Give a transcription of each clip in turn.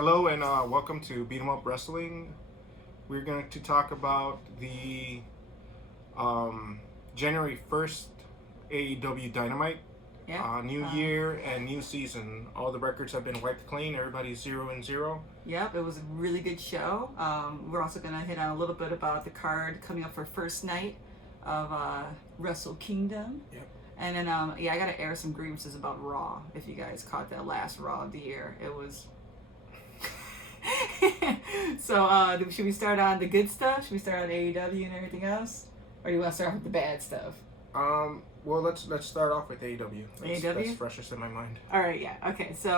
Hello and welcome to Beat 'em Up Wrestling. We're going to talk about the January 1st AEW Dynamite. Yeah. New year and new season. All the records have been wiped clean. Everybody's 0-0. Yep, it was a really good show. We're also going to hit on a little bit about the card coming up for first night of Wrestle Kingdom. Yep. And then, I got to air some grievances about Raw. If you guys caught that last Raw of the year, it was. So, should we start on the good stuff? Should we start on AEW and everything else, or do you want to start with the bad stuff? Well, let's start off with AEW. That's freshest in my mind. All right, yeah, okay. So,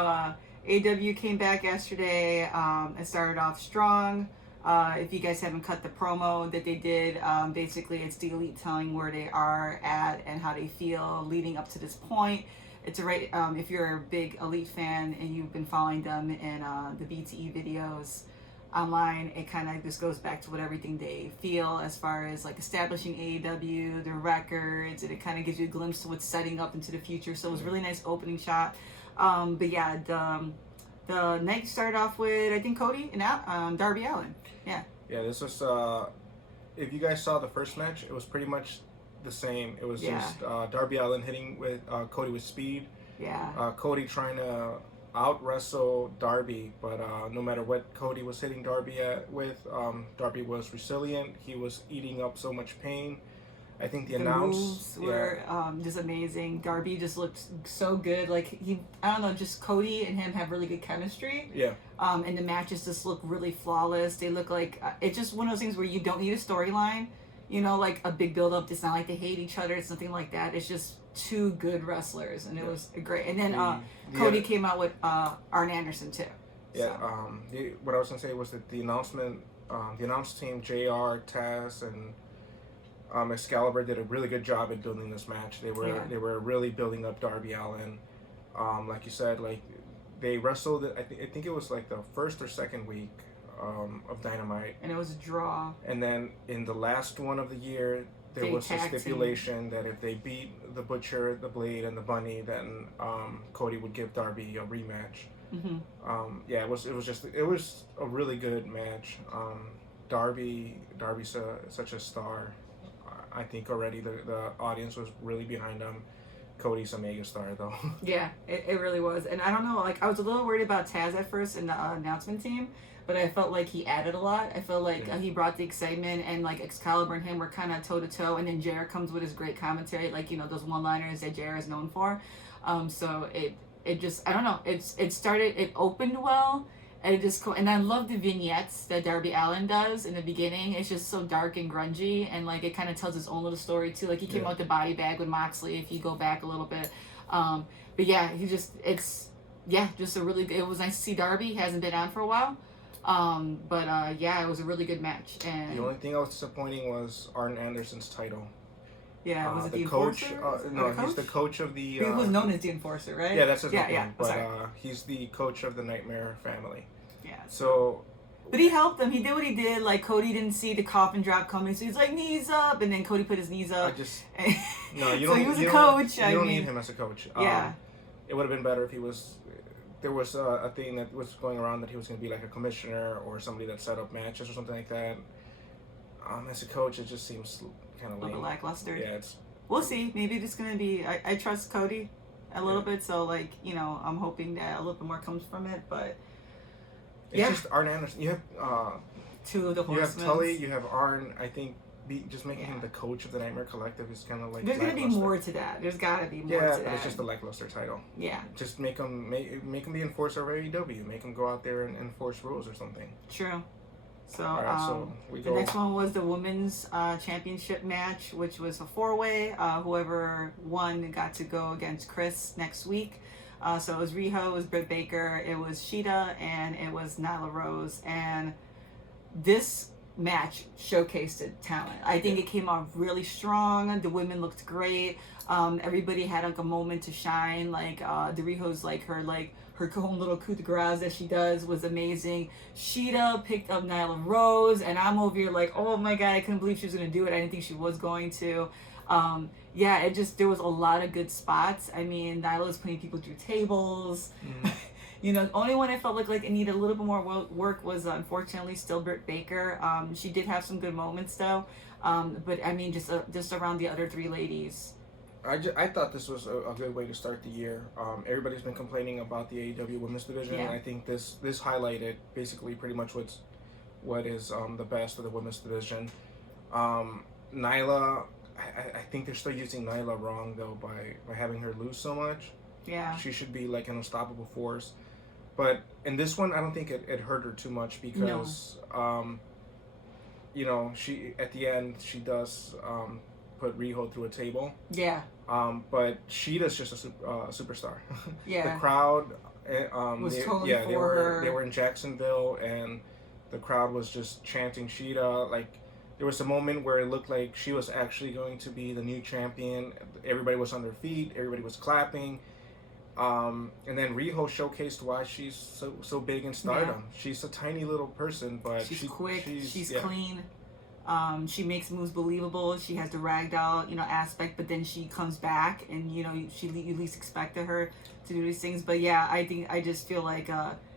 AEW came back yesterday and started off strong. If you guys haven't cut the promo that they did, basically it's the Elite telling where they are at and how they feel leading up to this point. It's a right. If you're a big Elite fan and you've been following them in the BTE videos online, it kind of just goes back to what everything they feel as far as like establishing AEW, their records, and it kind of gives you a glimpse to what's setting up into the future. So it was a really nice opening shot. But yeah, the night started off with I think Cody and Darby Allin. Yeah. Yeah, this was. If you guys saw the first match, it was pretty much the same. It was just Darby Allin hitting with Cody with speed. Yeah. Cody trying to out wrestle Darby, but no matter what Cody was hitting Darby with, Darby was resilient. He was eating up so much pain. I think the moves were just amazing. Darby just looked so good. Like I don't know, just Cody and him have really good chemistry. Yeah. And the matches just look really flawless. They look like it's just one of those things where you don't need a storyline. You know, like a big build up. It's not like they hate each other. It's nothing like that. It's just two good wrestlers, and it was great. And then Cody came out with Arn Anderson too. Yeah. So. What I was gonna say was that the announcement, the announce team, JR, Taz, and Excalibur did a really good job at building this match. They were really building up Darby Allin. Like you said, like they wrestled. I think it was like the first or second week of Dynamite, and it was a draw. And then in the last one of the year, there was a stipulation that if they beat the Butcher, the Blade, and the Bunny, then Cody would give Darby a rematch. Mm-hmm. Yeah, it was a really good match. Darby's such a star. I think already the audience was really behind him. Cody's a mega star though. Yeah, it really was. And I don't know, like I was a little worried about Taz at first in the announcement team, but I felt like he added a lot. I felt like he brought the excitement, and like Excalibur and him were kind of toe to toe, and then JR comes with his great commentary, like those one-liners that JR is known for. So it just I don't know. It opened well. And and I love the vignettes that Darby Allin does in the beginning. It's just so dark and grungy, and like it kind of tells its own little story too. Like he came out the body bag with Moxley. If you go back a little bit, but yeah, just a really good. It was nice to see Darby. He hasn't been on for a while, but it was a really good match. And the only thing that was disappointing was Arn Anderson's title. Yeah, was it the coach? Enforcer? No, he's the coach of the. He was known as the Enforcer, right? Yeah, that's his name. Yeah. But he's the coach of the Nightmare family. Yeah. So. But he helped them. He did what he did. Like Cody didn't see the coffin drop coming, so he's like knees up, and then Cody put his knees up. No, you don't. So he was a coach. You don't need him as a coach. Yeah. It would have been better if he was. There was a thing that was going around that he was going to be like a commissioner or somebody that set up matches or something like that. As a coach, it just seems kind of lame. A little lackluster. Yeah, it's. We'll see. Maybe it's going to be... I trust Cody a little bit, so, like, I'm hoping that a little bit more comes from it, but... It's just Arn Anderson. You have... two of the Horsemen. You have Tully, you have Arn. I think just making him the coach of the Nightmare Collective is kind of like... There's going to be more to that. There's got to be more to that. Yeah, but it's just a lackluster title. Yeah. Just make him the enforcer of AEW. Make him go out there and enforce rules or something. True. So, the next one was the women's championship match, which was a 4-way. Whoever won got to go against Chris next week. So it was Riho, it was Britt Baker, it was Sheeta, and it was Nyla Rose. And this match showcased the talent. I think it came out really strong. The women looked great. Everybody had like a moment to shine. Like the Riho's her own little coup de grace that she does was amazing. Sheeta picked up Nyla Rose, and I'm over here like, oh my god, I couldn't believe she was gonna do it. I didn't think she was going to. There was a lot of good spots. I mean, Nyla was putting people through tables. You know, only one I felt like it needed a little bit more work was unfortunately still Britt Baker. She did have some good moments though, but I mean just around the other three ladies. I thought this was a good way to start the year. Everybody's been complaining about the AEW Women's Division, and I think this highlighted basically pretty much what is the best of the Women's Division. Nyla, I think they're still using Nyla wrong though by having her lose so much. Yeah. She should be like an unstoppable force. But in this one, I don't think it hurt her too much because, you know, she at the end she does put Riho through a table. Yeah. But Sheeta's just a superstar. Yeah. The crowd was totally for her. They were in Jacksonville and the crowd was just chanting Sheeta. Like there was a moment where it looked like she was actually going to be the new champion. Everybody was on their feet. Everybody was clapping. And then Riho showcased why she's so big in Stardom. Yeah. She's a tiny little person, but she's quick. She's yeah. clean. She makes moves believable. She has the ragdoll, aspect, but then she comes back, and you at least expected her to do these things. But yeah, I just feel like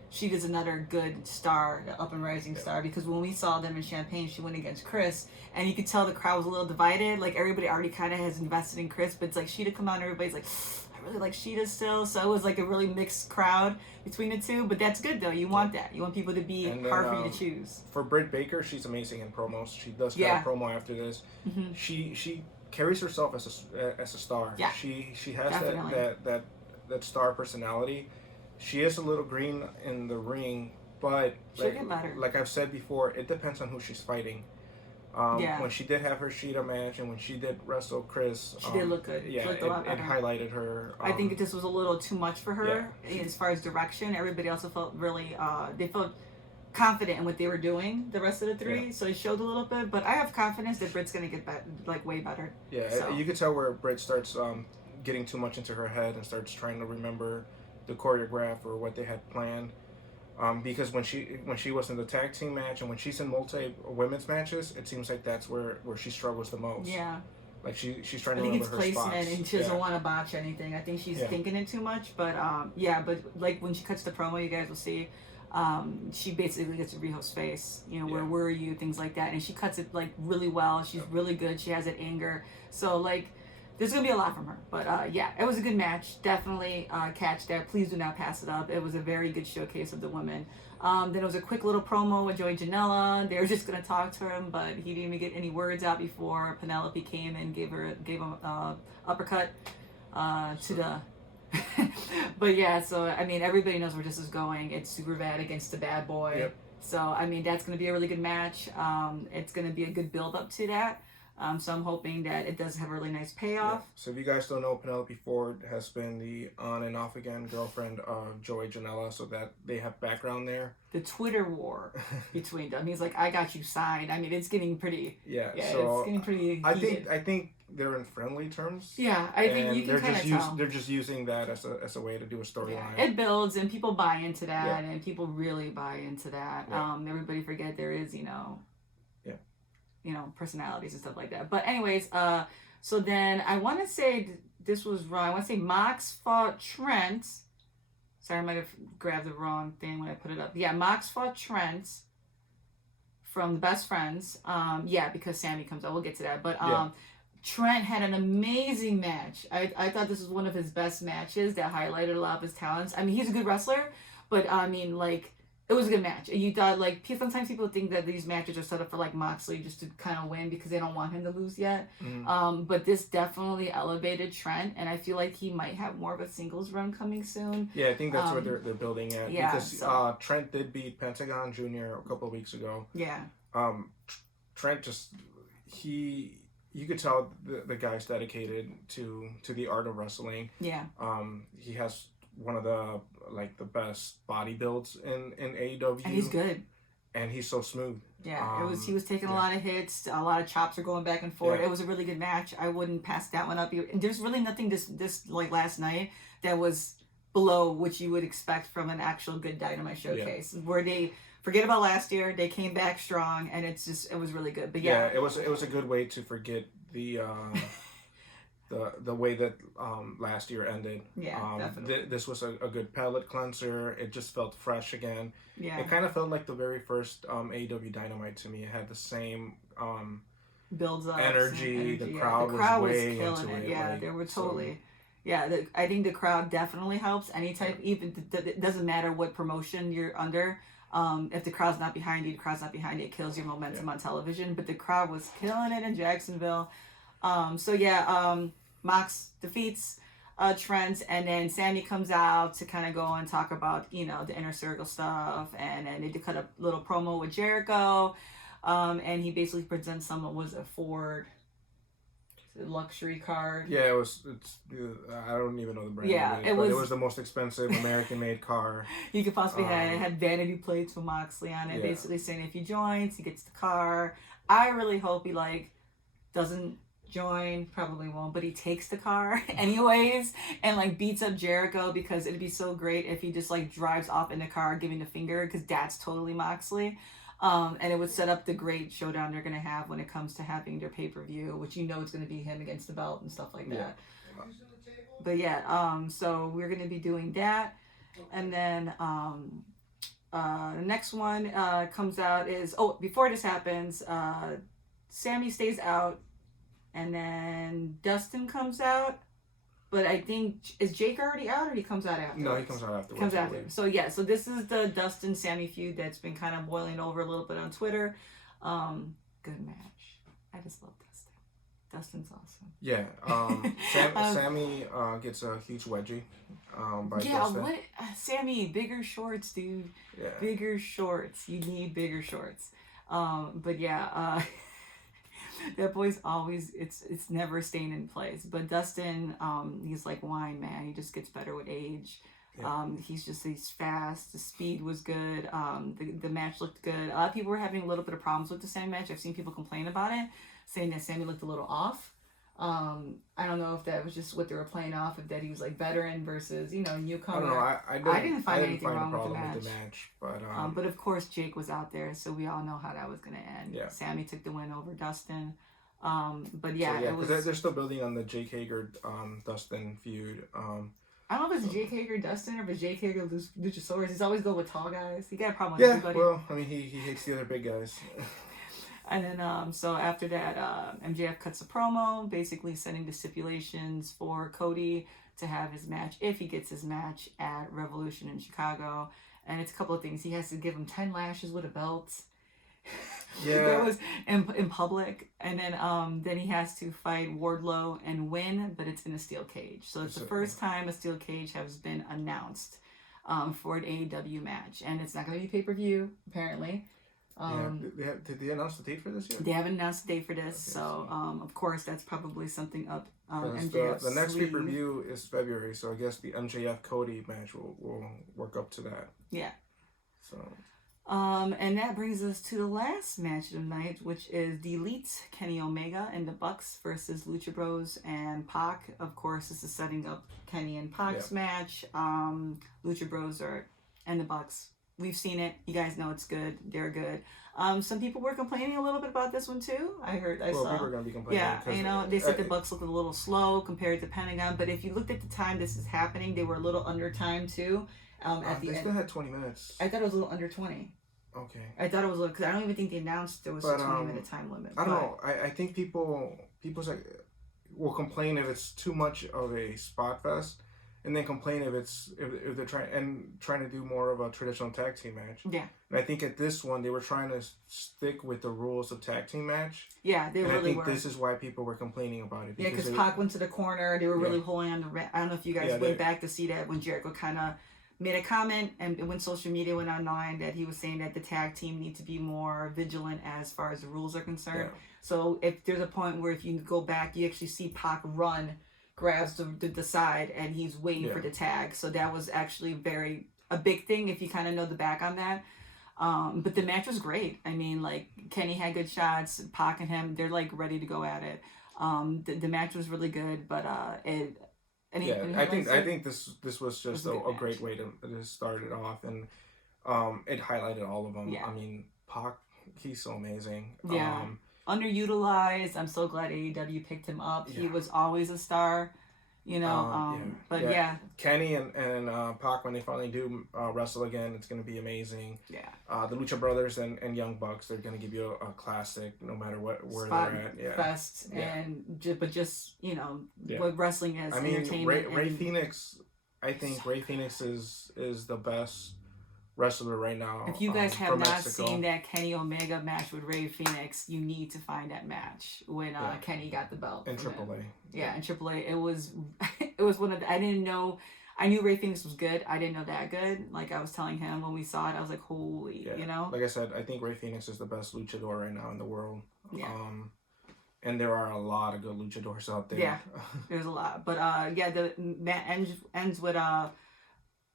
she is another good star, up and rising star. Because when we saw them in Champaign, she went against Chris, and you could tell the crowd was a little divided. Like everybody already kind of has invested in Chris, but it's like Sheeta come out, and everybody's like, I really like Sheeta still. So it was like a really mixed crowd between the two. But that's good though. You want that. You want people to be hard for you to choose. For Britt Baker, she's amazing in promos. She does cut a promo after this. Mm-hmm. She carries herself as a star. Yeah. She has that star personality. She is a little green in the ring, but like I've said before, it depends on who she's fighting. When she did have her Sheeta match and when she did wrestle Chris, she did look good. Yeah, it highlighted her. I think this was a little too much for her as far as direction. Everybody also felt really, they felt confident in what they were doing, the rest of the three, so it showed a little bit. But I have confidence that Britt's going to get way better. Yeah, so. You could tell where Britt starts getting too much into her head and starts trying to remember the choreograph or what they had planned. Because when she was in the tag team match and when she's in multi women's matches, it seems like that's where she struggles the most. Yeah. Like she's trying to remember her spots. I think it's placement and she doesn't want to botch anything. I think she's thinking it too much. But but like when she cuts the promo, you guys will see, she basically gets Riho's face. Where were you? Things like that, and she cuts it like really well. She's really good. She has that anger. So like. There's going to be a lot from her. But, it was a good match. Definitely catch that. Please do not pass it up. It was a very good showcase of the women. Then it was a quick little promo with Joey Janela. They were just going to talk to him, but he didn't even get any words out before Penelope came and gave him uppercut to the... But, yeah, so, I mean, everybody knows where this is going. It's Super Bad against the Bad Boy. Yep. So, I mean, that's going to be a really good match. It's going to be a good build-up to that. So I'm hoping that it does have a really nice payoff. Yeah. So if you guys don't know, Penelope Ford has been the on and off again girlfriend of Joey Janela, so that they have background there. The Twitter war between them. He's like, I got you signed. I mean, it's getting pretty. Yeah. So it's getting pretty. Heated. I think they're in friendly terms. Yeah, I think you can kind of tell. They're just using that as a way to do a storyline. Yeah, it builds and people buy into that, and people really buy into that. Yeah. Everybody forget there is, personalities and stuff like that. But anyways, so then I want to say this was wrong. I want to say Mox fought Trent. Sorry, I might have grabbed the wrong thing when I put it up. Yeah, Mox fought Trent from the Best Friends. Because Sammy comes out. We'll get to that. But Trent had an amazing match. I thought this was one of his best matches that highlighted a lot of his talents. I mean, he's a good wrestler, but I mean, like, it was a good match. And you thought, like, sometimes people think that these matches are set up for, like, Moxley just to kind of win because they don't want him to lose yet. Mm-hmm. But this definitely elevated Trent, and I feel like he might have more of a singles run coming soon. Yeah, I think that's what they're building at. Yeah, because Trent did beat Pentagon Jr. a couple of weeks ago. Yeah. Trent just, you could tell the guy's dedicated to the art of wrestling. Yeah. He has one of the best body builds in AEW. And he's good. And he's so smooth. Yeah, he was taking a lot of hits, a lot of chops are going back and forth. Yeah. It was a really good match. I wouldn't pass that one up. And there's really nothing this like last night that was below what you would expect from an actual good Dynamite showcase. Where they forget about last year, they came back strong, and it was really good. But it was a good way to forget the the way that last year ended. Yeah, definitely. This was a good palate cleanser. It just felt fresh again. Yeah. It kind of felt like the very first AEW Dynamite to me. It had the same builds up energy. The crowd was way killing into it. it. Yeah, like, they were totally. Yeah, I think the crowd definitely helps. Any type, even it doesn't matter what promotion you're under. If the crowd's not behind you, it kills your momentum on television. But the crowd was killing it in Jacksonville. Mox defeats Trent, and then Sammy comes out to kind of go and talk about, the inner circle stuff, and then they cut a little promo with Jericho, and he basically presents someone was a Ford luxury card. Yeah, it's I don't even know the brand. Yeah, it was the most expensive American-made car you could possibly have. It had vanity plates with Moxley on it, basically saying if he joins, he gets the car. I really hope he doesn't join, probably won't, but he takes the car anyways and beats up Jericho, because it'd be so great if he just drives off in the car giving the finger, because that's totally Moxley. And it would set up the great showdown they're going to have when it comes to having their pay-per-view, which it's going to be him against the belt and stuff like that. But so we're going to be doing that. And then the next one comes out is, before this happens, Sammy stays out, and then Dustin comes out. But I think, is Jake already out, or he comes out after? No, he comes out afterwards. So this is the Dustin Sammy feud that's been kind of boiling over a little bit on Twitter. Good match. I just love Dustin. Dustin's awesome. Yeah. Sammy gets a huge wedgie by Dustin. Yeah, what? Sammy, bigger shorts, dude. Yeah. Bigger shorts. You need bigger shorts. That boy's always, it's never staying in place. But Dustin, he's like wine, man. He just gets better with age. Yeah. He's fast. The speed was good. The match looked good. A lot of people were having a little bit of problems with the Sammy match. I've seen people complain about it, saying that Sammy looked a little off. I don't know if that was just what they were playing off of, that he was veteran versus newcomer. I don't know. I didn't find anything wrong with the match. But of course Jake was out there, so we all know how that was gonna end. Yeah. Sammy took the win over Dustin. It was. They're still building on the Jake Hager Dustin feud. I don't know if it's Jake Hager Dustin or if it's Jake Hager Luchasaurus. He's always go with tall guys. He got a problem with everybody. Yeah, well, I mean, he hates the other big guys. And then, so after that, MJF cuts a promo, basically setting the stipulations for Cody to have his match, if he gets his match at Revolution in Chicago. And it's a couple of things. He has to give him 10 lashes with a belt. Yeah. That was in public. And then he has to fight Wardlow and win, but it's in a steel cage. So it's the first time a steel cage has been announced for an AEW match. And it's not going to be pay-per-view, apparently. Did they announce the date for this yet? They haven't announced the date for this, so of course that's probably something up MJF's the next sleeve. pay-per-view is February, so I guess the MJF Cody match will work up to that. Yeah. So. And that brings us to the last match of the night, which is the Elite, Kenny Omega and the Bucks versus Lucha Bros and Pac. Of course, this is setting up Kenny and Pac's match. Lucha Bros and the Bucks. We've seen it. You guys know it's good. They're good. Some people were complaining a little bit about this one too. I saw. People are going to be complaining. Yeah, they said the Bucks looked a little slow compared to Pentagon. But if you looked at the time this is happening, they were a little under time too. At the they end, still had 20 minutes. I thought it was a little under 20. Okay. I thought it was a little, because I don't even think they announced there was a 20-minute time limit. I don't know. I think people's will complain if it's too much of a spot fest. And then complain if they're trying to do more of a traditional tag team match. Yeah. And I think at this one they were trying to stick with the rules of tag team match. Yeah, they really were. I think this is why people were complaining about it. Yeah, because Pac went to the corner. They were really holding on to. I don't know if you guys went back to see that when Jericho kind of made a comment, and when social media went online, that he was saying that the tag team need to be more vigilant as far as the rules are concerned. Yeah. So if there's a point where if you go back, you actually see Pac run, grabs the side, and he's waiting for the tag. So that was actually a big thing if you kind of know the back on that. But the match was great. I mean, Kenny had good shots. Pac and him, they're ready to go at it. The match was really good, but I think this was just a great way to start it off, and it highlighted all of them. Yeah. I mean, Pac, he's so amazing. Yeah. underutilized. I'm so glad AEW picked him up. He was always a star, but yeah. Kenny and Pac, when they finally do wrestle again, it's going to be amazing. Yeah. The Lucha Brothers and Young Bucks, they're going to give you a classic no matter where Spot they're at. Yeah. Fest but just what wrestling is. I mean, entertainment. Ray Phoenix. I think Ray Phoenix is the best wrestler right now. If you guys have not seen that Kenny Omega match with Ray Phoenix, you need to find that match when Kenny got the belt. In AAA. Yeah, in AAA. It was one of the, I didn't know, I knew Ray Phoenix was good. I didn't know that good. Like I was telling him when we saw it, I was like, holy, Like I said, I think Ray Phoenix is the best luchador right now in the world. Yeah. And there are a lot of good luchadors out there. Yeah, there's a lot. But the match ends with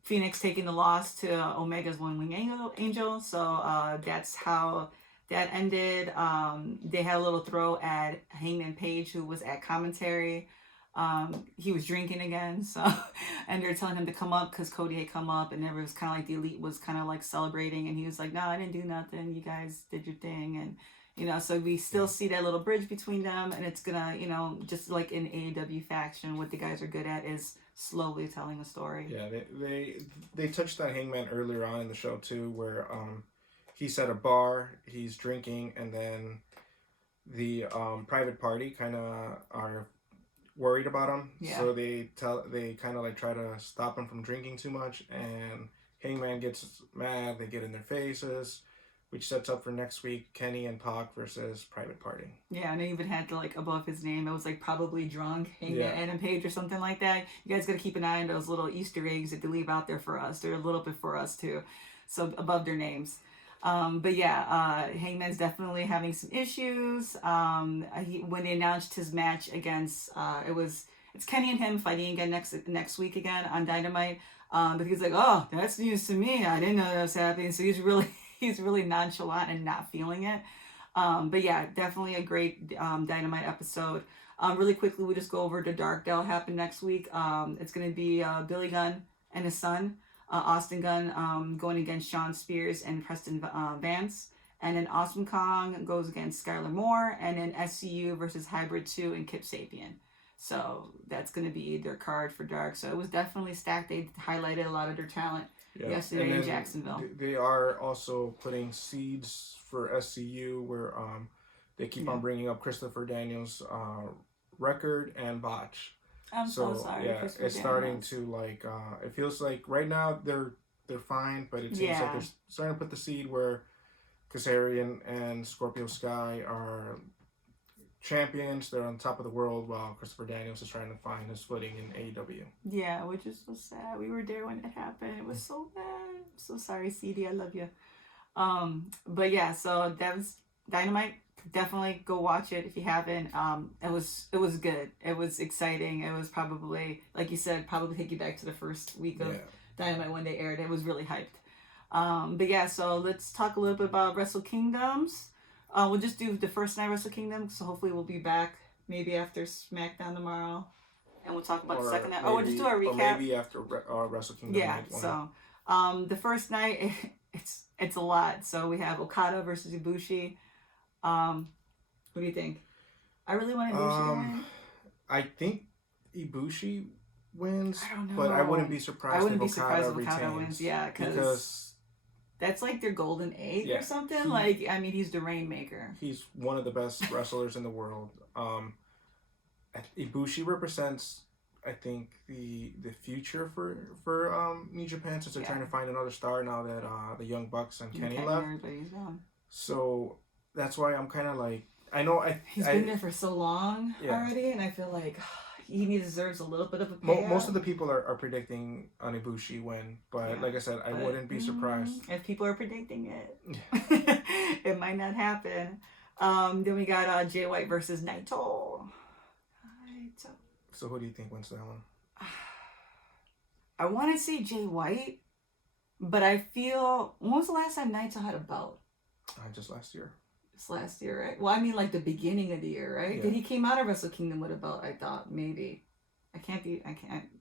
Phoenix taking the loss to Omega's One Wing Angel. So that's how that ended. They had a little throw at Hangman Page, who was at commentary. He was drinking again, and they're telling him to come up because Cody had come up, and there was kind of like the Elite was kind of like celebrating, and he was like, "No, I didn't do nothing. You guys did your thing," and so we still see that little bridge between them, and it's gonna, just like in AEW faction, what the guys are good at is slowly telling a story. Yeah, they touched on Hangman earlier on in the show too, where he's at a bar, he's drinking, and then the private party kind of are worried about him, so they kind of like try to stop him from drinking too much, and Hangman gets mad. They get in their faces, which sets up for next week, Kenny and Pac versus Private Party. Yeah, and I even had to, like, above his name, it was, like, probably drunk, Adam Page or something like that. You guys got to keep an eye on those little Easter eggs that they leave out there for us. They're a little bit for us, too. So, above their names. Hangman's definitely having some issues. When they announced his match against, it's Kenny and him fighting again next week again on Dynamite. But he's like, oh, that's news to me. I didn't know that was happening. So he's really nonchalant and not feeling it. Definitely a great Dynamite episode. Really quickly, we'll just go over the Dark that'll happen next week. It's going to be Billy Gunn and his son, Austin Gunn, going against Sean Spears and Preston Vance. And then Awesome Kong goes against Skylar Moore. And then SCU versus Hybrid 2 and Kip Sapien. So that's going to be their card for Dark. So it was definitely stacked. They highlighted a lot of their talent yesterday in Jacksonville. They are also putting seeds for SCU where they keep on bringing up Christopher Daniels' record and Botch. I'm so sorry. Yeah, it's starting to like. It feels like right now they're fine, but it seems like they're starting to put the seed where Kazarian and Scorpio Sky are champions. They're on top of the world while Christopher Daniels is trying to find his footing in AEW. Yeah, which is so sad. We were there when it happened. It was so bad. I'm so sorry, CD. I love you. So that was Dynamite. Definitely go watch it if you haven't. It was good. It was exciting. It was probably, like you said, probably take you back to the first week of Dynamite when they aired. It was really hyped. So let's talk a little bit about Wrestle Kingdoms. We'll just do the first night Wrestle Kingdom, so hopefully we'll be back maybe after SmackDown tomorrow, and we'll talk about the second night. We'll just do a recap. Or maybe after Wrestle Kingdom. Yeah. So, the first night it's a lot. So we have Okada versus Ibushi. What do you think? I really want Ibushi to win. I think Ibushi wins. I don't know, but I wouldn't be surprised if Okada wins. Yeah, because that's like their golden egg or something. He's the Rainmaker. He's one of the best wrestlers in the world. Ibushi represents, I think, the future for New Japan, since they're trying to find another star now that the Young Bucks and Kenny left. Everybody's gone. So that's why I'm kind of like, he's been there for so long already, and I feel like he deserves a little bit of a payout. Most of the people are predicting an Ibushi win, but like I said, I wouldn't be surprised. If people are predicting it, it might not happen. Then we got Jay White versus Naito. So who do you think wins that one? I want to say Jay White, but I feel, when was the last time Naito had a belt? Just last year. Just last year, right? Well, I mean, like the beginning of the year, right? Yeah. Then he came out of Wrestle Kingdom with a belt, I thought, maybe.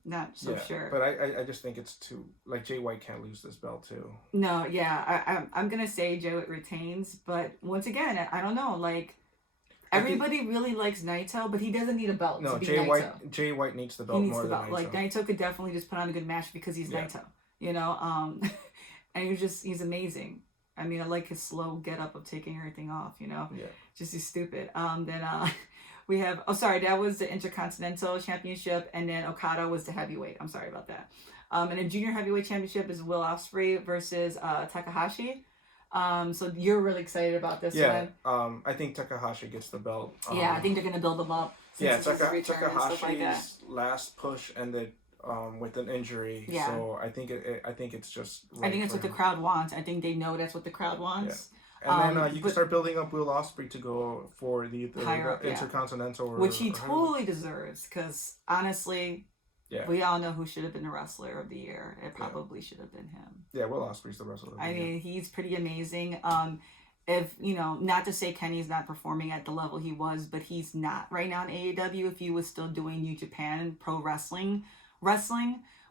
Not so sure. But I just think it's too, like, Jay White can't lose this belt too. No, yeah, I'm going to say Jay White retains, but once again, I don't know, like, Everybody really likes Naito, but he doesn't need a belt to be Naito. Jay White needs the belt more than Naito. Like, Naito could definitely just put on a good match because he's Naito, you know? And he's amazing. I mean, I like his slow get up of taking everything off, you know? Yeah. Just he's stupid. Then we have, that was the Intercontinental Championship, and then Okada was the heavyweight. I'm sorry about that. And the Junior Heavyweight Championship is Will Ospreay versus Takahashi. So you're really excited about this one? Yeah. I think Takahashi gets the belt. I think they're gonna build him up. Yeah, Takahashi's last push ended with an injury. Yeah. So I think it's just. I think it's what the crowd wants. I think they know that's what the crowd wants. Yeah. And then you can start building up Will Ospreay to go for the Intercontinental, which he totally deserves. Because honestly. Yeah. We all know who should have been the Wrestler of the Year. It probably should have been him. Yeah, Will Ospreay's the Wrestler of the Year. I mean, he's pretty amazing. If, not to say Kenny's not performing at the level he was, but he's not right now in AEW. If he was still doing New Japan pro wrestling,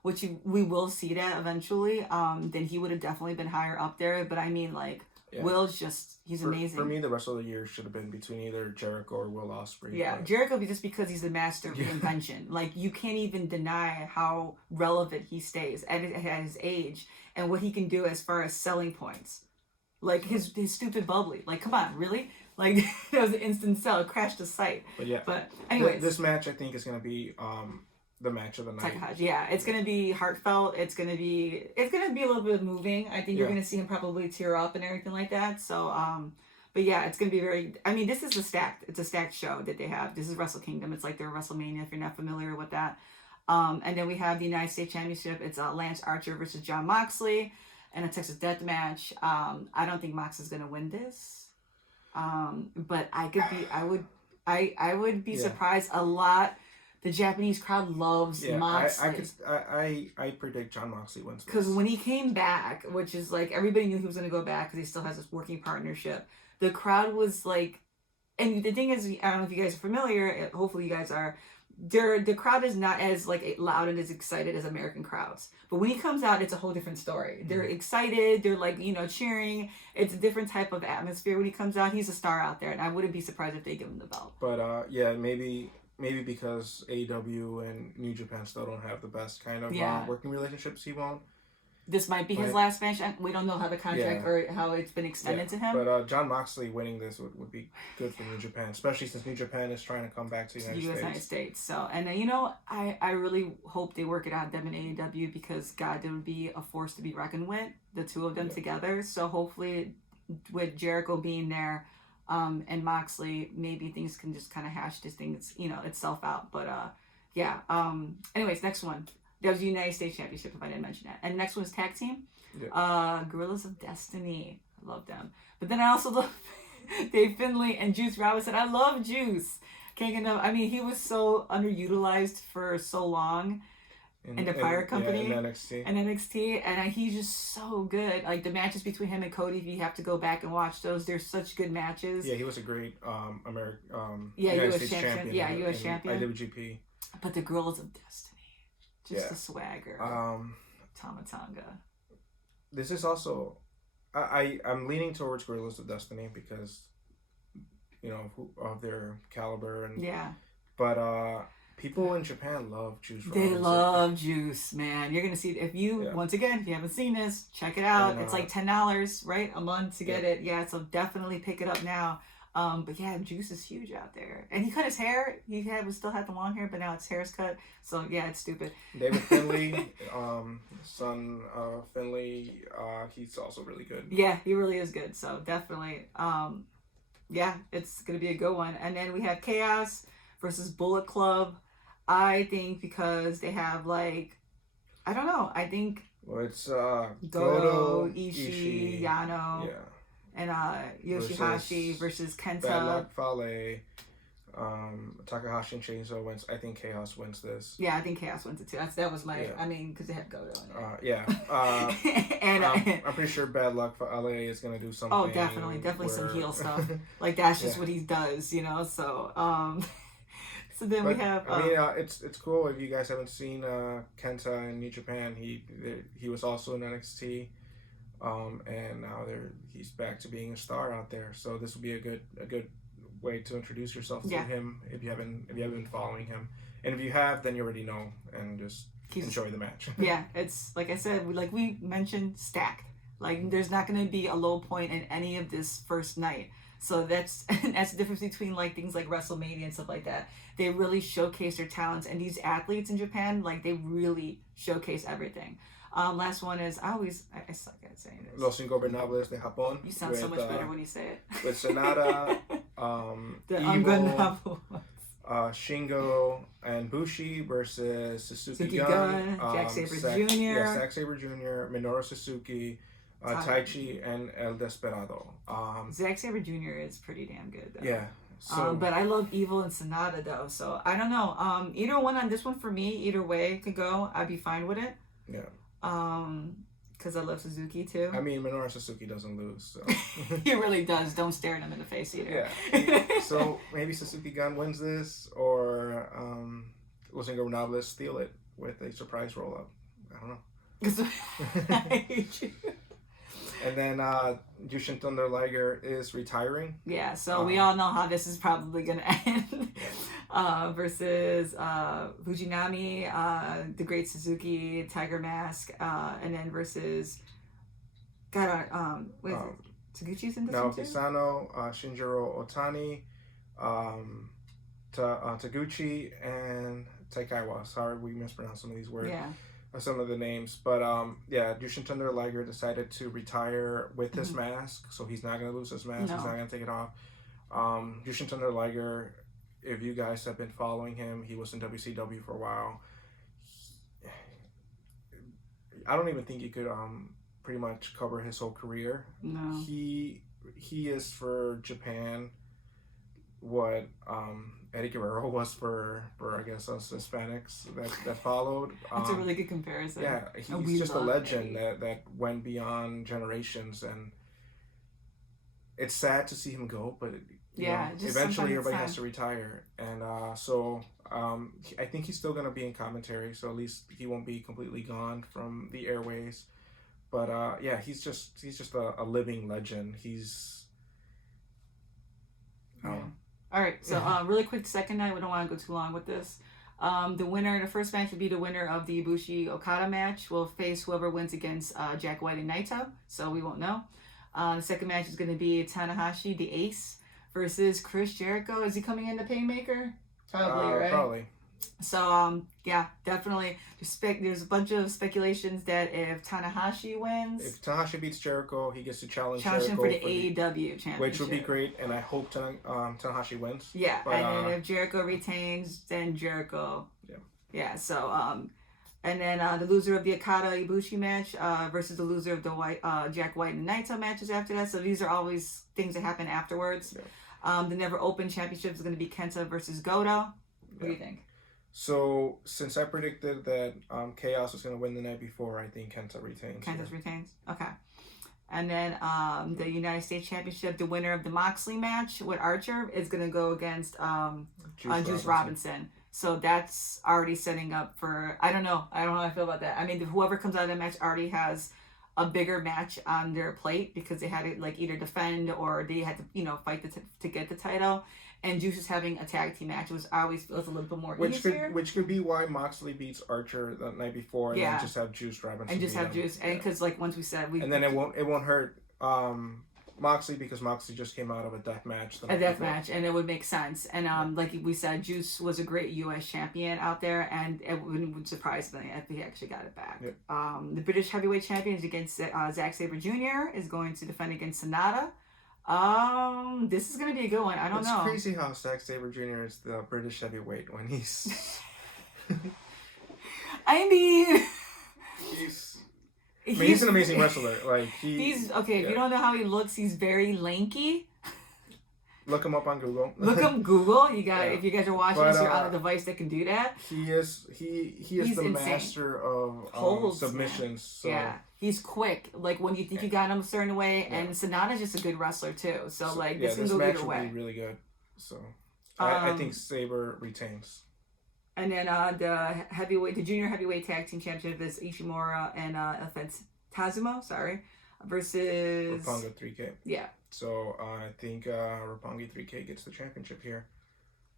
which we will see that eventually, then he would have definitely been higher up there. But I mean, like, Will's he's amazing. For me, the Wrestler of the Year should have been between either Jericho or Will Ospreay. Yeah, Jericho just because he's the master of reinvention. Like, you can't even deny how relevant he stays at his age and what he can do as far as selling points. Like, his stupid bubbly. Like, come on, really? Like, that was an instant sell. It crashed the site. But anyways. This match, I think, is going to be the match of the night. Takahashi, yeah. It's going to be heartfelt. It's going to be a little bit moving. I think you're going to see him probably tear up and everything like that. So, but yeah, it's going to be this is it's a stacked show that they have. This is Wrestle Kingdom. It's like their WrestleMania if you're not familiar with that. And then we have the United States Championship. It's Lance Archer versus Jon Moxley and a Texas Death Match. I don't think Mox is going to win this. But I would be surprised a lot. The Japanese crowd loves Moxley. I predict Jon Moxley wins. Because when he came back, which is like everybody knew he was going to go back because he still has this working partnership. The crowd was like, and the thing is, I don't know if you guys are familiar. Hopefully, you guys are. The crowd is not as like loud and as excited as American crowds. But when he comes out, it's a whole different story. They're excited. They're like cheering. It's a different type of atmosphere when he comes out. He's a star out there, and I wouldn't be surprised if they give him the belt. But maybe because AEW and New Japan still don't have the best kind of working relationships, he won't. This might be his last match. We don't know how the contract or how it's been extended to him. But Jon Moxley winning this would be good for New Japan, especially since New Japan is trying to come back to the United States. So, and I really hope they work it out, them and AEW, because God, there would be a force to be reckoned with, the two of them together. So hopefully, with Jericho being there, and Moxley, maybe things can just kind of hash this thing, itself out. But anyways, next one. That was the United States Championship, if I didn't mention that. And next one is tag team. Yeah. Guerrillas of Destiny. I love them. But then I also love Dave Finlay and Juice Robinson. I love Juice. Can't get enough. I mean, he was so underutilized for so long in the Fire Company. Yeah, NXT. And NXT. And he's just so good. Like, the matches between him and Cody, if you have to go back and watch those, they're such good matches. Yeah, he was a great United States champion. Yeah, U.S. champion. IWGP. But the Guerrillas of Destiny. Just the swagger. Tama Tonga. This is also, I'm leaning towards Guerrillas of Destiny because, of their caliber and But people in Japan love Juice. They love Juice, man. You're gonna see if you once again if you haven't seen this, check it out. It's like $10, right, a month to get it. Yeah, so definitely pick it up now. But yeah, Juice is huge out there, and he cut his hair. He still had the long hair, but now his hair's cut. So yeah, it's stupid. David Finlay, son of Finlay, he's also really good. Yeah, he really is good. So definitely, it's gonna be a good one. And then we have Chaos versus Bullet Club. I think because they have I don't know. I think it's Goto, Ishii, Yano. Yeah. And Yoshihashi versus Kenta. Bad Luck Fale. Takahashi and Chainsaw wins. I think Chaos wins this. Yeah, I think Chaos wins it too. That was my. I mean, because they had Goto in it. And I'm pretty sure Bad Luck Fale is gonna do something. Oh, definitely some heel stuff. Like that's just what he does, So, so then we have. It's cool if you guys haven't seen Kenta in New Japan. He was also in NXT. And now he's back to being a star out there. So this will be a good way to introduce yourself to him if you haven't been following him, and if you have, then you already know, and just enjoy the match. Yeah, it's like I said, like we mentioned, stacked. Like there's not going to be a low point in any of this first night. So that's the difference between like things like WrestleMania and stuff like that. They really showcase their talents, and these athletes in Japan, like they really showcase everything. Last one is I suck at saying this. Los Ingobernables de Japón. You sound so much better when you say it. With Sonata, the Evil, Shingo and Bushi versus Suzuki Gun, Zack Sabre Jr. Zack Sabre Jr., Minoru Suzuki, Taichi, and El Desperado. Zack Sabre Jr. is pretty damn good though. Yeah. So, but I love Evil and Sonata though, so I don't know. Either one on this one for me, either way could go. I'd be fine with it. Yeah. Because I love Suzuki too. I mean, Minoru Suzuki doesn't lose, so. He really does. Don't stare at him in the face either. Yeah. So maybe Suzuki Gun wins this, or Los Ingobernables steal it with a surprise roll up. I don't know. I hate you. And then Jushin Thunder Liger is retiring. Yeah, so we all know how this is probably going to end. Versus Fujinami, the Great Suzuki, Tiger Mask, and then versus what is it? Taguchi's in this one too? Hisano, Shinjiro Otani, Taguchi, and Taikaiwa. Sorry, we mispronounced some of these words. Yeah. Some of the names, but Jushin Thunder Liger decided to retire with his mask, so he's not gonna lose his mask. No. He's not gonna take it off. Jushin Thunder Liger, if you guys have been following him, he was in WCW for a while. I don't even think you could pretty much cover his whole career. No. He is for Japan what Eddie Guerrero was for I guess us Hispanics that followed. That's a really good comparison. Yeah, he's just a legend that went beyond generations, and it's sad to see him go, but eventually everybody has to retire, and I think he's still gonna be in commentary, so at least he won't be completely gone from the airways. But he's just a living legend. All right, so really quick second night. We don't want to go too long with this. The first match would be the winner of the Ibushi Okada match will face whoever wins against Jack White and Naito, so we won't know. The second match is going to be Tanahashi, the Ace, versus Chris Jericho. Is he coming in the Paymaker? Probably, right? Probably. So, definitely. There's a bunch of speculations that if Tanahashi wins... If Tanahashi beats Jericho, he gets to challenge him Jericho for the AEW championship. Which would be great, and I hope Tanahashi wins. Yeah, and then if Jericho retains, then Jericho... Yeah, so... and then the loser of the Okada-Ibushi match versus the loser of the Jack White and Naito matches after that. So these are always things that happen afterwards. Yeah. The Never Open Championship is going to be Kenta versus Goto. What do you think? So, since I predicted that Chaos was going to win the night before, I think Kenta retains. Kenta retains? Okay. And then the United States Championship, the winner of the Moxley match with Archer is going to go against Juice Robinson. So that's already setting up for... I don't know how I feel about that. I mean, whoever comes out of that match already has a bigger match on their plate because they had to like either defend or they had to fight to get the title. And Juice is having a tag team match, which always feels a little bit more easier. Which could be why Moxley beats Archer the night before, and then just have Juice Robinson. And just have Juice, and because like once we said and then it won't hurt Moxley because Moxley just came out of a death match. Match, and it would make sense. And like we said, Juice was a great U.S. champion out there, and it wouldn't surprise me if he actually got it back. Yep. The British Heavyweight Champion against Zack Sabre Jr. is going to defend against Sonata. This is gonna be a good one. I don't know. It's crazy how Zack Sabre Jr. is the British heavyweight when he's. I mean, he's an amazing wrestler. Like he's okay. If you don't know how he looks, he's very lanky. Look him up on Google. Look him Google. You got if you guys are watching this, you're on a device that can do that. He is the insane. Master of submissions. So. Yeah. He's quick. Like when you think you got him a certain way, and Sonata's just a good wrestler too. So like this can go either way. Will be really good. So I think Sabre retains. And then the junior heavyweight tag team championship is Ishimura and Tazumo, versus Roppongi 3K. Yeah. So I think Roppongi 3K gets the championship here.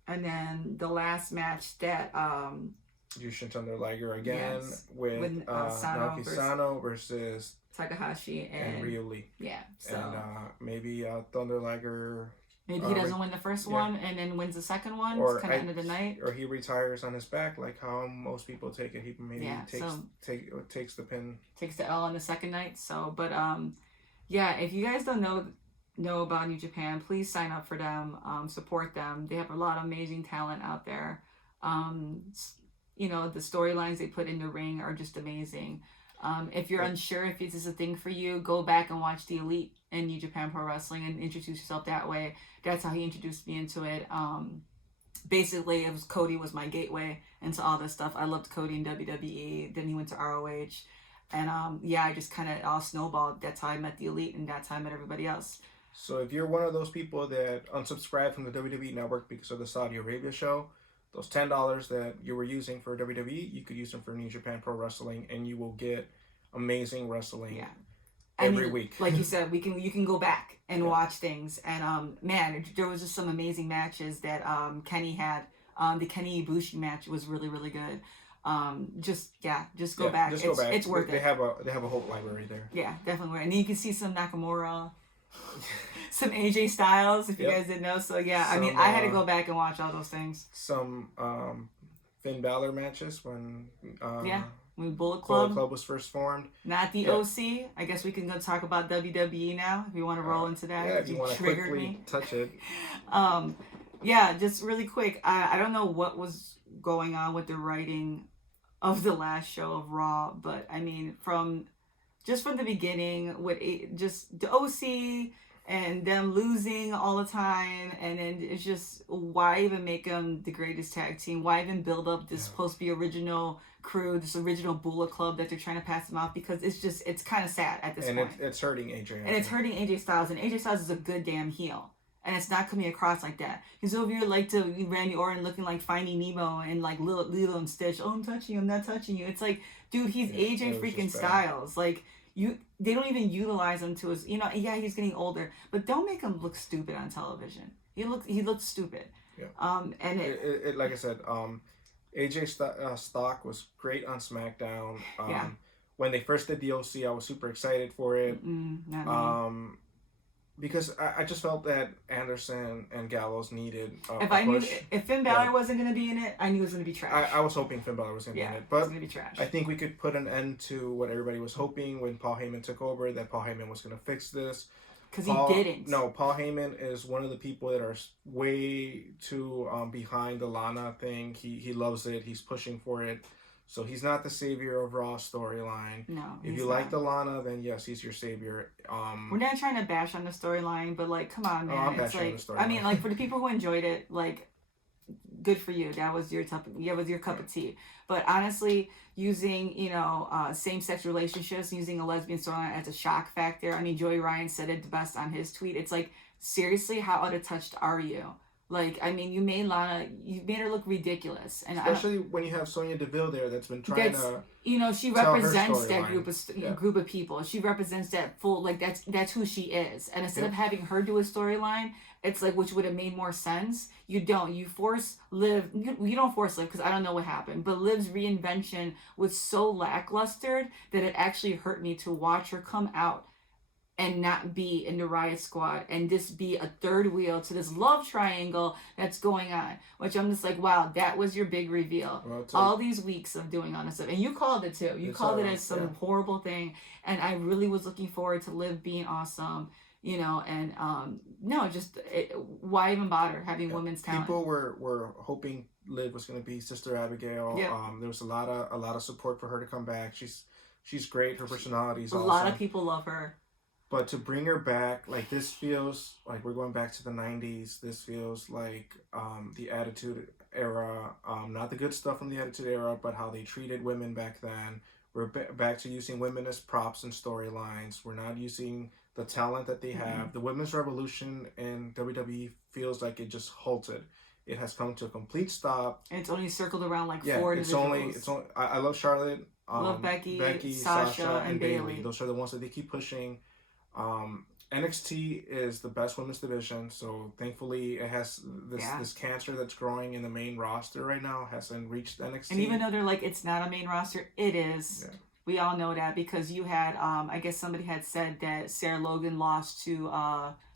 And then the last match that Jushin Thunder Liger again with Naoki Sano versus Takahashi and Ryu Lee. Yeah. So and maybe Thunder Liger. Maybe he doesn't win the first one and then wins the second one. It's kind of end of the night. Or he retires on his back, like how most people take it. He maybe takes the pin. Takes the L on the second night. So, but if you guys don't know about New Japan, please sign up for them. Support them. They have a lot of amazing talent out there. The storylines they put in the ring are just amazing. If you're unsure if this is a thing for you, go back and watch The Elite in New Japan Pro Wrestling and introduce yourself that way. That's how he introduced me into it. Basically, it was Cody was my gateway into all this stuff. I loved Cody in WWE. Then he went to ROH. And I just kind of all snowballed. That's how I met The Elite, and that's how I met everybody else. So if you're one of those people that unsubscribed from the WWE Network because of the Saudi Arabia show, those $10 that you were using for WWE, you could use them for New Japan Pro Wrestling, and you will get amazing wrestling every week. Like you said, you can go back and watch things. And there was just some amazing matches that Kenny had. The Kenny Ibushi match was really, really good. Just go back. It's worth it. They have a whole library there. Yeah, definitely. And then you can see some Nakamura. Some AJ Styles, if you guys didn't know. So I had to go back and watch all those things. Some Finn Balor matches when Bullet Club was first formed. Not the OC. I guess we can go talk about WWE now if you want to roll into that. Yeah, if you want to quickly touch it. Just really quick. I don't know what was going on with the writing of the last show of Raw, but I mean from the beginning with just the OC and them losing all the time, and then it's just, why even make them the greatest tag team? Why even build up this supposed to be original crew, this original Bullet Club that they're trying to pass them off? Because it's kind of sad at this point. And it's hurting AJ. And it's hurting AJ Styles, and AJ Styles is a good damn heel. And it's not coming across like that. Because over here, like to Randy Orton looking like Finding Nemo and like Lilo and Stitch. Oh, I'm touching you. I'm not touching you. It's like, dude, he's AJ freaking Styles. Like, they don't even utilize him to his, he's getting older, but don't make him look stupid on television. He looks stupid. Yeah. And it like I said, AJ stock was great on SmackDown. When they first did the OC, I was super excited for it. Because I just felt that Anderson and Gallows needed a push. If Finn Balor wasn't going to be in it, I knew it was going to be trash. I was hoping Finn Balor was going to be in it, but it was going to be trash. I think we could put an end to what everybody was hoping when Paul Heyman took over, that Paul Heyman was going to fix this. Because he didn't. No, Paul Heyman is one of the people that are way too behind the Lana thing. He loves it. He's pushing for it. So he's not the savior of Raw storyline. No, if you like the Lana, then yes, he's your savior. We're not trying to bash on the storyline, but like, come on, man. I'm bashing on the storyline. I mean, like, for the people who enjoyed it, like, good for you. That was your cup of tea. But honestly, using same-sex relationships, using a lesbian storyline as a shock factor. I mean, Joey Ryan said it the best on his tweet. It's like, seriously, how out of touch are you? Like, I mean, you made her look ridiculous, and especially when you have Sonya Deville there, that's been trying to. She represents that group of people. She represents that full, like, that's who she is. And instead of having her do a storyline, it's like, which would have made more sense. You don't. You force Liv. You don't force Liv, because I don't know what happened. But Liv's reinvention was so lackluster that it actually hurt me to watch her come out and not be in the Riot Squad and just be a third wheel to this love triangle that's going on. Which I'm just like, wow, that was your big reveal. Well, all these weeks of doing all this stuff. And you called it too. You called it as some horrible thing. And I really was looking forward to Liv being awesome. Why even bother having women's talent? People were hoping Liv was going to be Sister Abigail. There was a lot of support for her to come back. She's great. Her personality is awesome. A lot of people love her. But to bring her back, like, this feels like we're going back to the 90s. This feels like the Attitude Era. Not the good stuff from the Attitude Era, but how they treated women back then. We're back to using women as props in storylines. We're not using the talent that they have. The women's revolution in WWE feels like it just halted. It has come to a complete stop. And it's only circled around like four individuals. It's only. I love Charlotte. Love Becky, Sasha, and Bayley. Those are the ones that they keep pushing. NXT is the best women's division, so thankfully it has this cancer that's growing in the main roster right now hasn't reached NXT. And even though they're like, it's not a main roster, it is. Yeah. We all know that because you had, I guess somebody had said that Sarah Logan lost to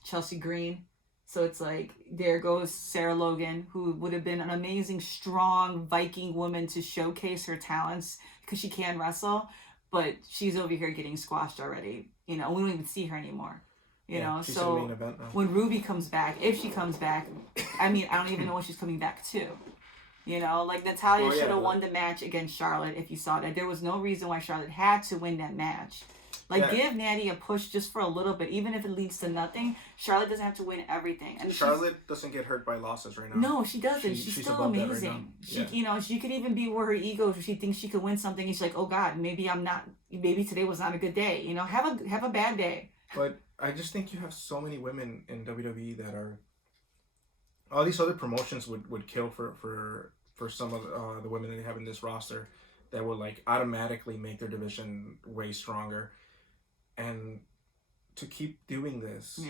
Chelsea Green. So it's like, there goes Sarah Logan, who would have been an amazing, strong Viking woman to showcase her talents because she can wrestle. But she's over here getting squashed already. You know, we don't even see her anymore. You know, she's so in the main event now. When Ruby comes back, if she comes back, I mean, I don't even know what she's coming back to. You know, like Natalya should have won the match against Charlotte if you saw that. There was no reason why Charlotte had to win that match. Like, give Natty a push just for a little bit, even if it leads to nothing. Charlotte doesn't have to win everything. And Charlotte doesn't get hurt by losses right now. No, she doesn't. She's still amazing. Right you know, she could even be where her ego, she thinks she could win something, and she's like, oh God, maybe today was not a good day. You know, have a bad day. But I just think you have so many women in WWE that are. All these other promotions would kill for some of the women that they have in this roster that would like automatically make their division way stronger. And to keep doing this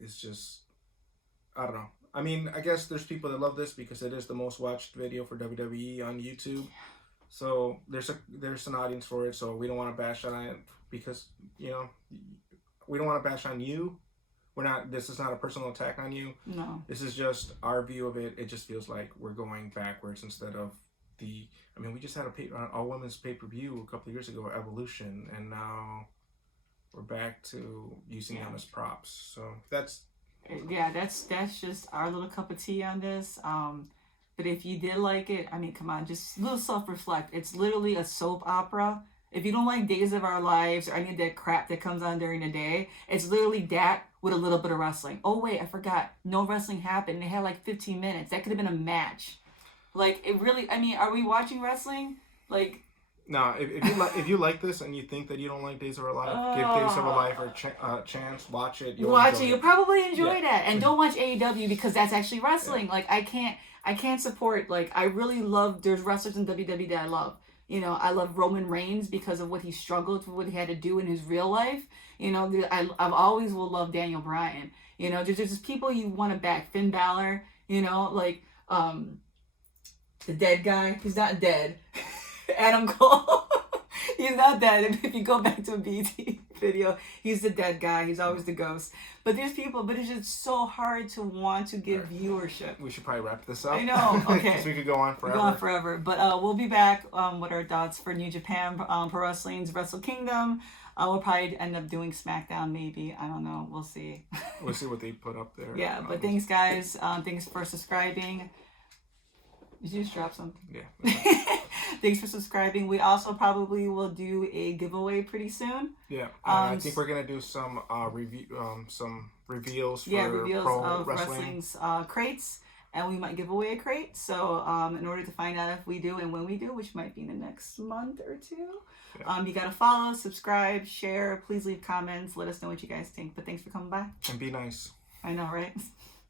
is just, I don't know. I mean, I guess there's people that love this because it is the most watched video for WWE on YouTube. Yeah. So there's an audience for it. So we don't want to bash on it because, you know, we don't want to bash on you. This is not a personal attack on you. No. This is just our view of it. It just feels like we're going backwards instead of we just had an all-women's pay-per-view a couple of years ago, Evolution, and now we're back to using them as props. So that's just our little cup of tea on this. But if you did like it, I mean, come on, just a little self-reflect. It's literally a soap opera. If you don't like Days of Our Lives or any of that crap that comes on during the day, it's literally that with a little bit of wrestling. Oh wait, I forgot. No wrestling happened. They had like 15 minutes. That could have been a match. Like, it really, I mean, are we watching wrestling? Like, no, if you like this and you think that you don't like Days of Our Life, give Days of Our Life a chance. Watch it. You'll probably enjoy that, and don't watch AEW because that's actually wrestling. Yeah. Like I can't support. Like I really love. There's wrestlers in WWE that I love. You know, I love Roman Reigns because of what he struggled with, what he had to do in his real life. You know, I've always will love Daniel Bryan. You know, there's just people you want to back. Finn Balor. You know, like the dead guy. He's not dead. Adam Cole. He's not dead. If you go back to a BT video, he's the dead guy. He's always the ghost. But there's people, but it's just so hard to want to give viewership. We should probably wrap this up. I know. Okay. Because we could go on forever. But we'll be back with our thoughts for New Japan Pro Wrestling's Wrestle Kingdom. We'll probably end up doing SmackDown, maybe. I don't know. We'll see. We'll see what they put up there. Yeah, but thanks, guys. Thanks for subscribing. Did you just drop something? Yeah. Thanks for subscribing. We also probably will do a giveaway pretty soon. Yeah. I think we're gonna do some reveals for pro of wrestling's crates, and we might give away a crate. So in order to find out if we do and when we do, which might be in the next month or two, you gotta follow, subscribe, share. Please leave comments. Let us know what you guys think. But thanks for coming by. And be nice. I know, right?